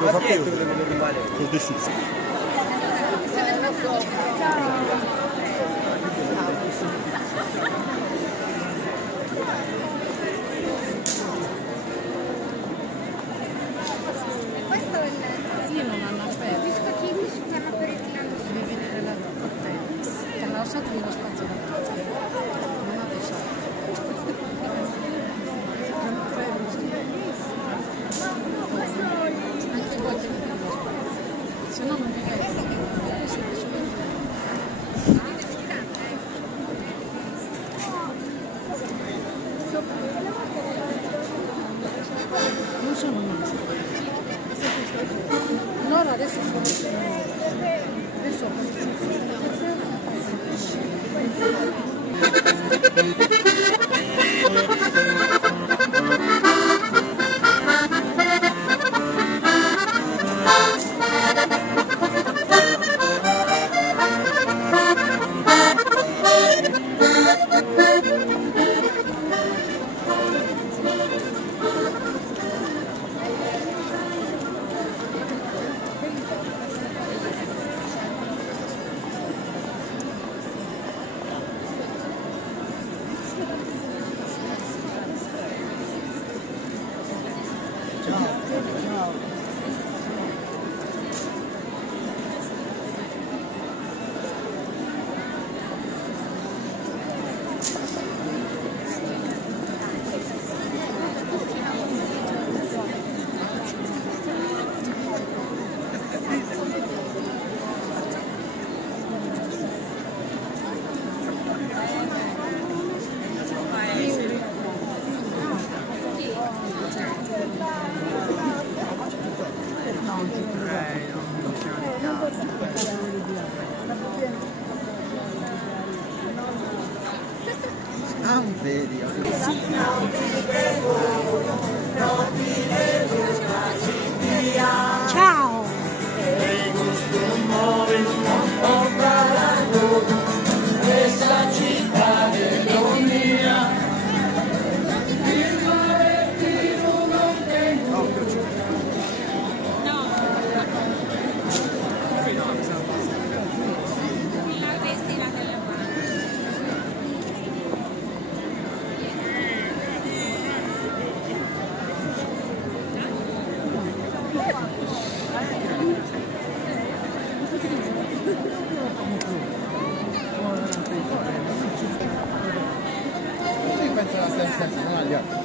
Lo sapevo che devo arrivare. L'ho deciso. Questo è il... Io non hanno aperto. Visto che mi si chiama per il tirano su. Devi vedere la coperta. Che l'ho usato nello spazio da casa. Non ho usato. Anche voi che vedete lo spazio. Se no non vi vedo. Non sono male. Allora adesso sto Non vedi. ciao! Io penso alla stessa, non agli altri.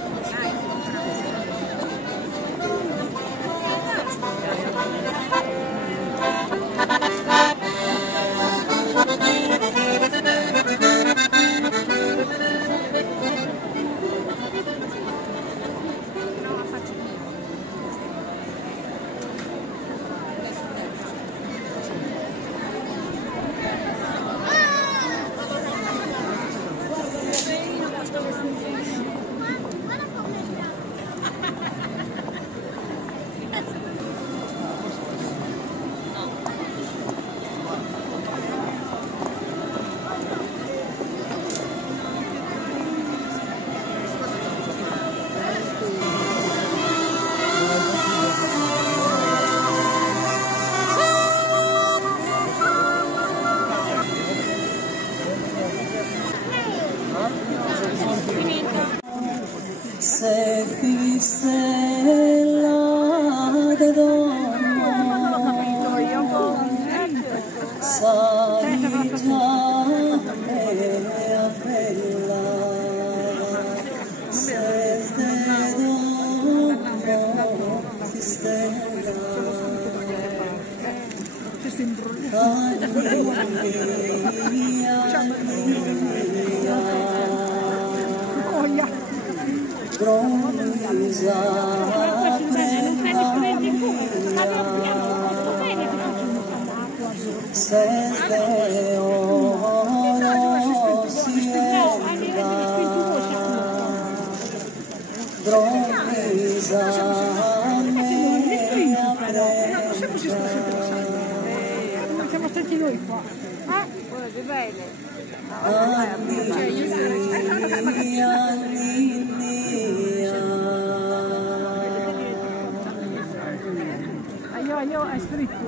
Se ti stella de donna sai già mea bella se de donna ti stella Siamo stati noi qua. Che bene. Io è scritto.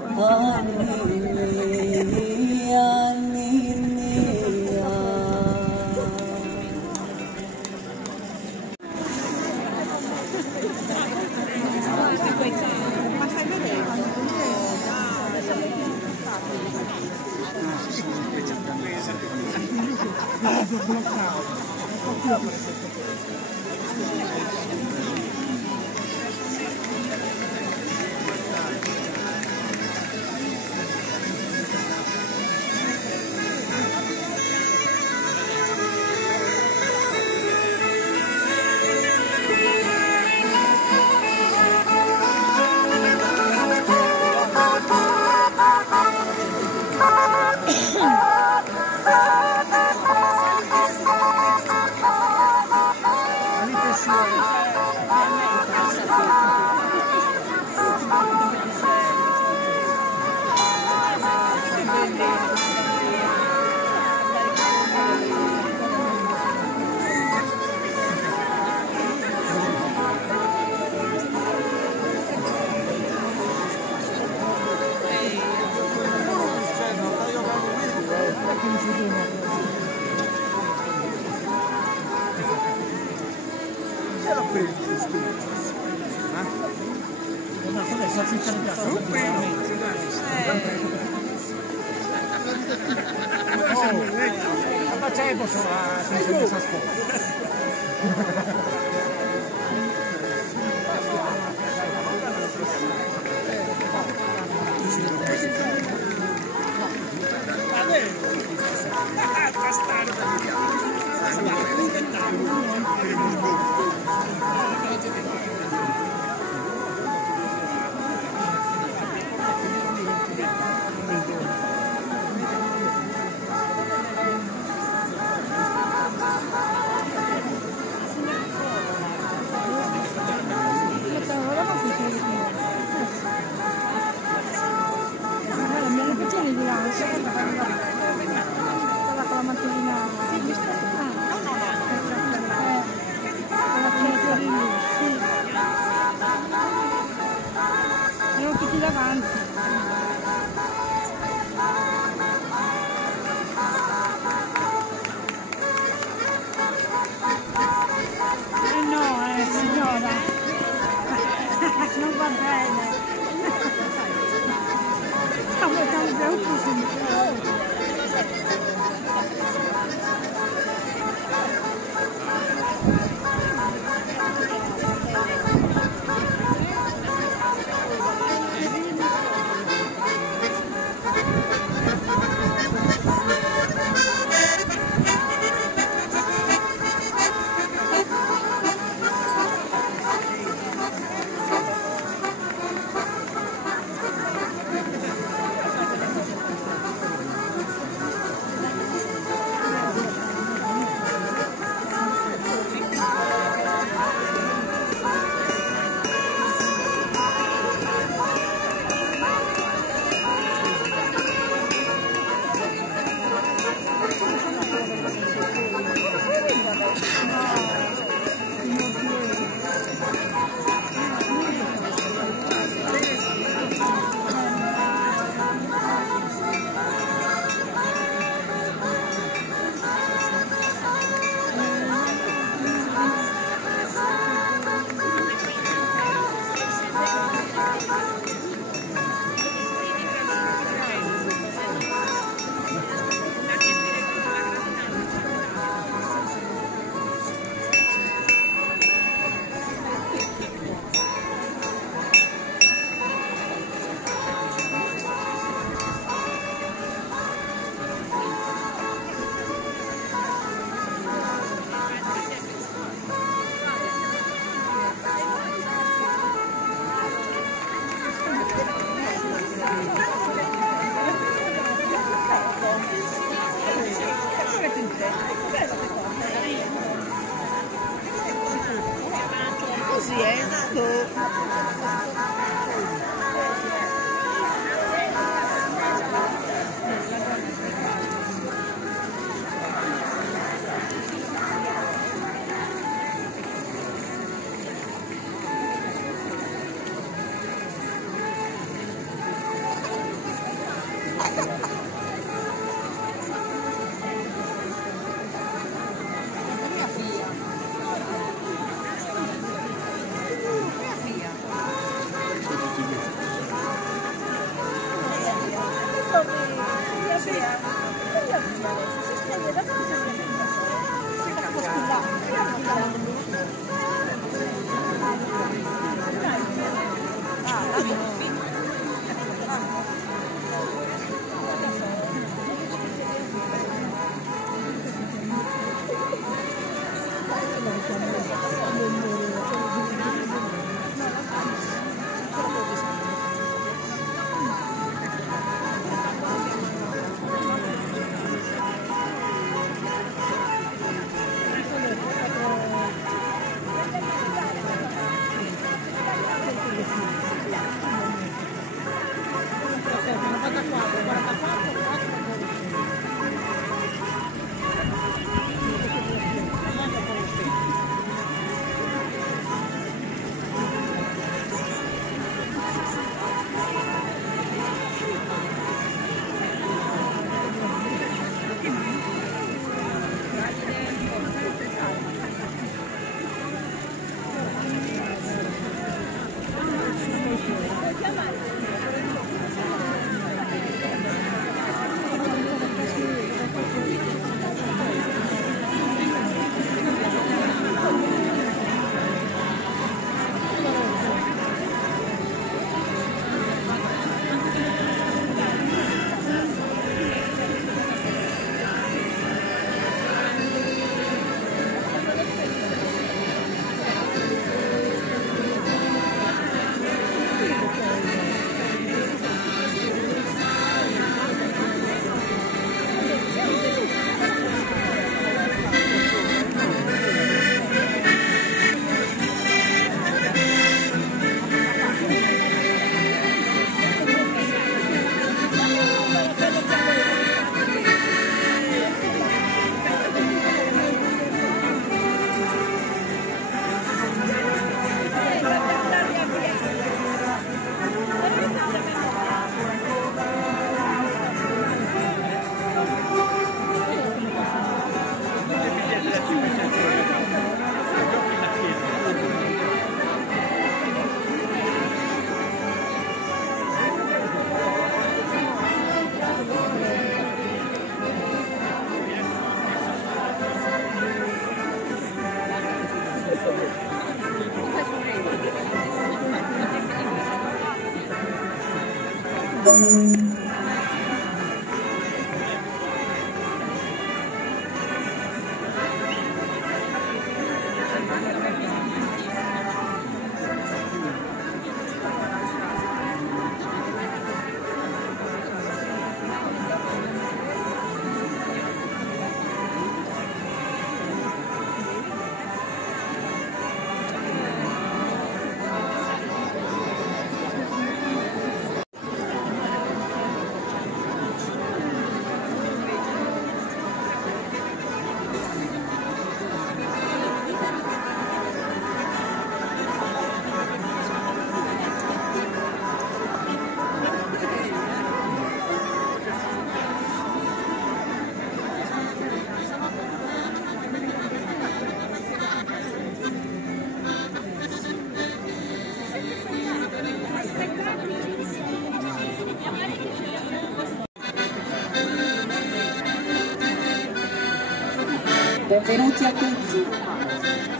Benvenuti a tutti,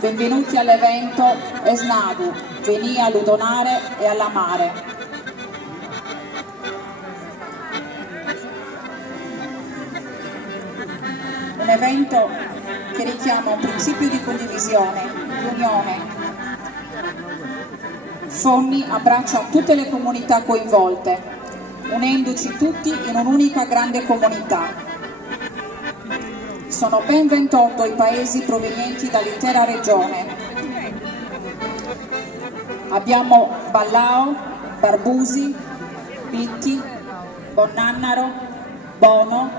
benvenuti all'evento Esnadu, venì a Ludonare e alla mare. Un evento che richiama un principio di condivisione, di unione. Fonni abbraccia tutte le comunità coinvolte, unendoci tutti in un'unica grande comunità. Sono ben 28 i paesi provenienti dall'intera regione. Abbiamo Ballao, Barbusi, Bitti, Bonnannaro, Bono,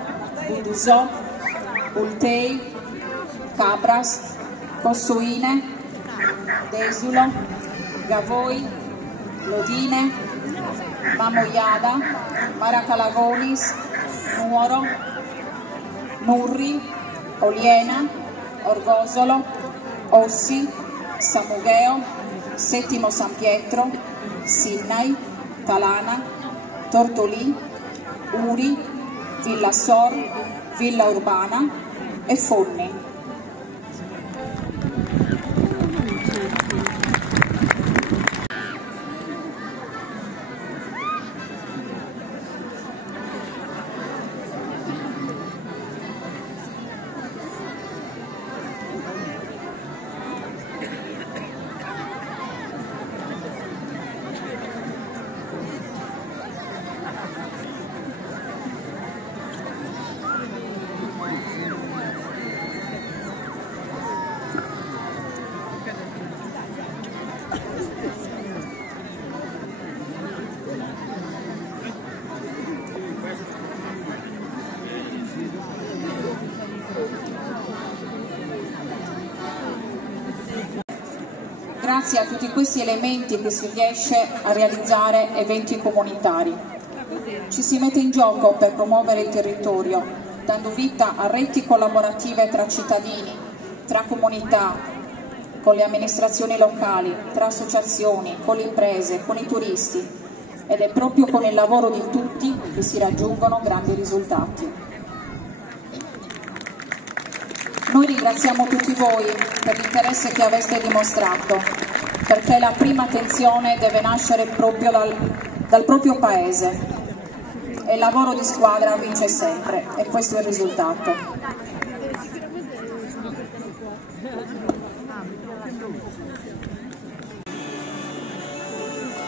Budusò, Ultei, Cabras, Cossuine, Desulo, Gavoi, Lodine, Mamoiada, Maracalagonis, Nuoro, Nurri, Oliena, Orgosolo, Ossi, Samugheo, Settimo San Pietro, Sinnai, Talana, Tortolì, Uri, Villa Sor, Villa Urbana e Fonni. grazie a tutti questi elementi che si riesce a realizzare eventi comunitari. Ci si mette in gioco per promuovere il territorio, dando vita a reti collaborative tra cittadini, tra comunità, con le amministrazioni locali, tra associazioni, con le imprese, con i turisti, ed è proprio con il lavoro di tutti che si raggiungono grandi risultati. Noi ringraziamo tutti voi per l'interesse che avete dimostrato, perché la prima attenzione deve nascere proprio dal proprio paese e il lavoro di squadra vince sempre e questo è il risultato.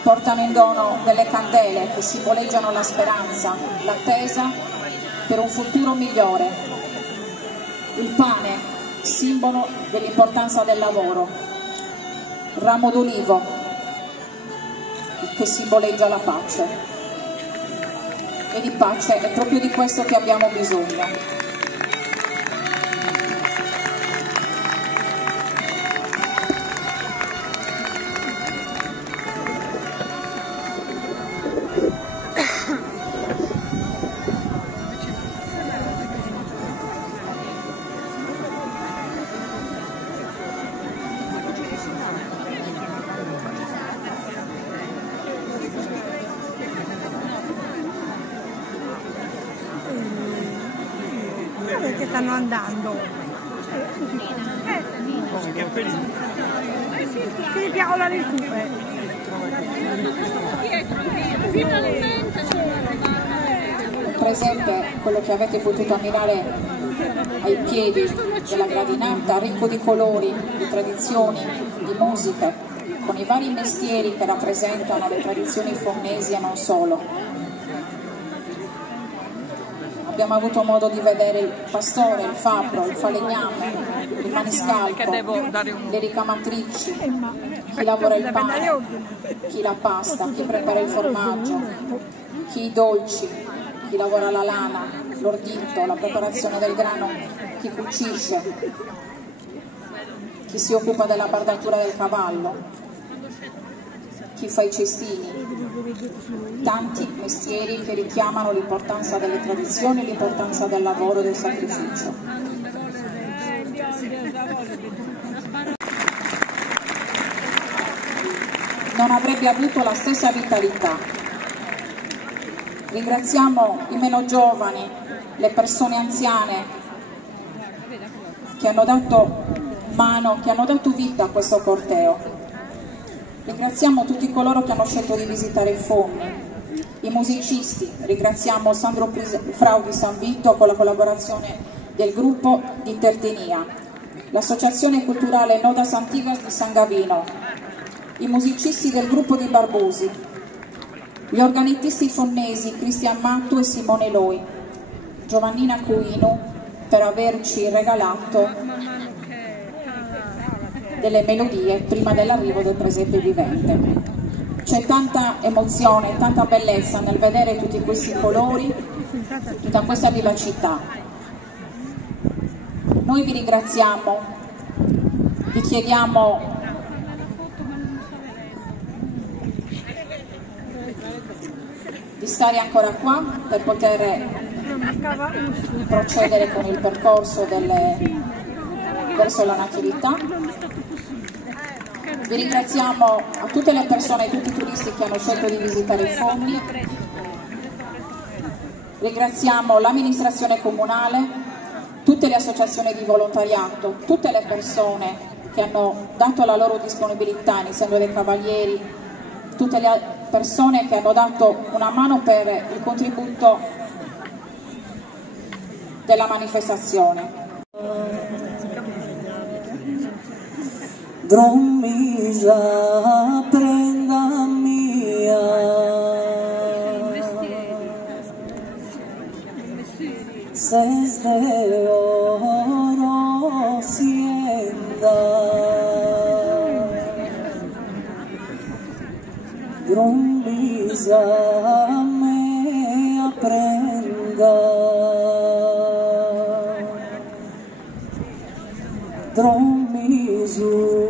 Portano in dono delle candele che simboleggiano la speranza, l'attesa per un futuro migliore. Il pane, simbolo dell'importanza del lavoro. Il ramo d'olivo, che simboleggia la pace. E di pace è proprio di questo che abbiamo bisogno. Perché stanno andando. Che piacola nel cuore. Presente quello che avete potuto ammirare ai piedi della gradinata, ricco di colori, di tradizioni, di musiche, con i vari mestieri che rappresentano le tradizioni fornesi e non solo. Abbiamo avuto modo di vedere il pastore, il fabbro, il falegname, il maniscalco, le ricamatrici, chi lavora il pane, chi la pasta, chi prepara il formaggio, chi i dolci, chi lavora la lana, l'ordito, la preparazione del grano, chi cucisce, chi si occupa della bardatura del cavallo, chi fa i cestini. Tanti mestieri che richiamano l'importanza delle tradizioni, l'importanza del lavoro e del sacrificio. Non avrebbe avuto la stessa vitalità. Ringraziamo i meno giovani, le persone anziane che hanno dato mano, che hanno dato vita a questo corteo. Ringraziamo tutti coloro che hanno scelto di visitare i Fonni, i musicisti, ringraziamo Sandro Frau di San Vito con la collaborazione del gruppo di Tertenia, l'associazione culturale Nodas Antigas di San Gavino, i musicisti del gruppo di Barbusi, gli organettisti fonnesi Cristian Mattu e Simone Loi, Giovannina Cuino per averci regalato delle melodie prima dell'arrivo del presepe vivente. C'è tanta emozione, tanta bellezza nel vedere tutti questi colori, tutta questa vivacità. Noi vi ringraziamo, vi chiediamo di stare ancora qua per poter procedere con il percorso verso la natività. Vi ringraziamo a tutte le persone, a tutti i turisti che hanno scelto di visitare i Fonni. Ringraziamo l'amministrazione comunale, tutte le associazioni di volontariato, tutte le persone che hanno dato la loro disponibilità, iniziando dai cavalieri, tutte le persone che hanno dato una mano per il contributo della manifestazione. Dromiza prenda mia, se de oro sienda, dromiza me prenda, dromizu